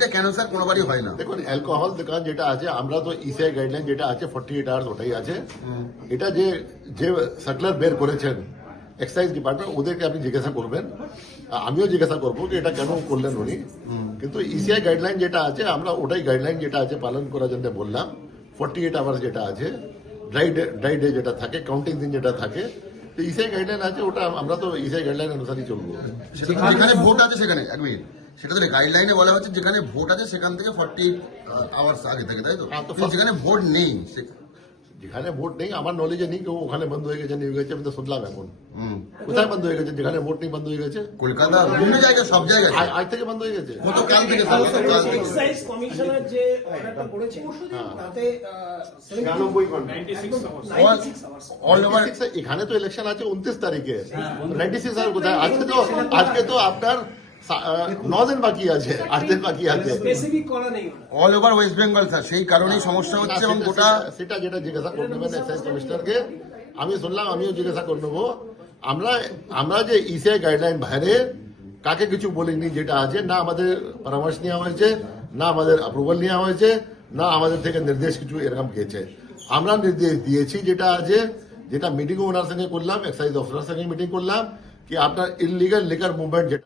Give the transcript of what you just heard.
এটা কেন স্যার কোনোবারই হয় না? দেখুন অ্যালকোহল দোকান যেটা আছে আমরা তো ইসিআই গাইডলাইন যেটা আছে 48 আওয়ার্স ওটাই আছে। এটা যে যে সার্কুলার বের করেছেন এক্সাইজ ডিপার্টমেন্ট ওদেরকে আপনি জিজ্ঞাসা করবেন, আমিও জিজ্ঞাসা করবো যে এটা কেন করলেন উনি। কিন্তু ইসিআই গাইডলাইন যেটা আছে আমরা ওটাই গাইডলাইন যেটা আছে পালন করার জন্য বললাম। 48 আওয়ার্স যেটা আছে ড্রাই ডে যেটা থাকে কাউন্টিং দিন যেটা থাকে ইসিআই গাইডলাইন আছে ওটা আমরা তো ইসিআই গাইডলাইন অনুসারেই চলবো। যেখানে ভোট আছে সেখানে এক মিনিট, সেটা তো গাইডলাইনে বলা হচ্ছে যেখানে ভোট আছে সেখান থেকে 40 আওয়ার্স আগে থেকে, তাই তো? হ্যাঁ, তো কিন্তু যেখানে ভোট নেই যেখানে ভোট নেই আমার নলেজে নেই কেউ ওখানে বন্ধ হয়ে গেছে নিয়ে গেছে আমি তো শুনলাম এখন। কোথায় বন্ধ হয়ে গেছে? যেখানে ভোট নেই বন্ধ হয়ে গেছে। কলকাতা বিভিন্ন জায়গায় সব জায়গায় আজ থেকে বন্ধ হয়ে গেছে। গতকাল থেকে স্যার, গতকাল থেকে। এক্সাইজ কমিশনার যে অর্ডারটা করেছেন তাতে 96 আওয়ার্স অল ওভার এখানে তো ইলেকশন আছে 29 তারিখে। 96 আওয়ার কোথায়? আজকে তো আপনার 9 দিন বাকি আছে, 8 দিন বাকি আছে। স্পেসিফিক করা নেই। All over West Bengal sir, সেই কারণেই সমস্যা হচ্ছে এবং গোটা সেটা যেটা জিজ্ঞাসা করে নেবেন এক্সাইজ কমিশনারকে। আমি শুনলাম, আমিও জিজ্ঞাসা করে নেবো। আমরা যে ইসিআই গাইডলাইন বাইরে কাকে কিছু বলিনি, যেটা আছে না আমাদের পরামর্শ নেওয়া হয়েছে, না আমাদের অ্যাপ্রুভাল নেওয়া হয়েছে, না আমাদের থেকে নির্দেশ কিছু এরকম গেছে। আমরা নির্দেশ দিয়েছি যেটা আছে, যেটা মিটিং ওনার সঙ্গে করলাম, এক্সাইজ অফিসার সঙ্গে মিটিং করলাম, কি আপনার ইললিগাল লিকার মুভমেন্ট যেটা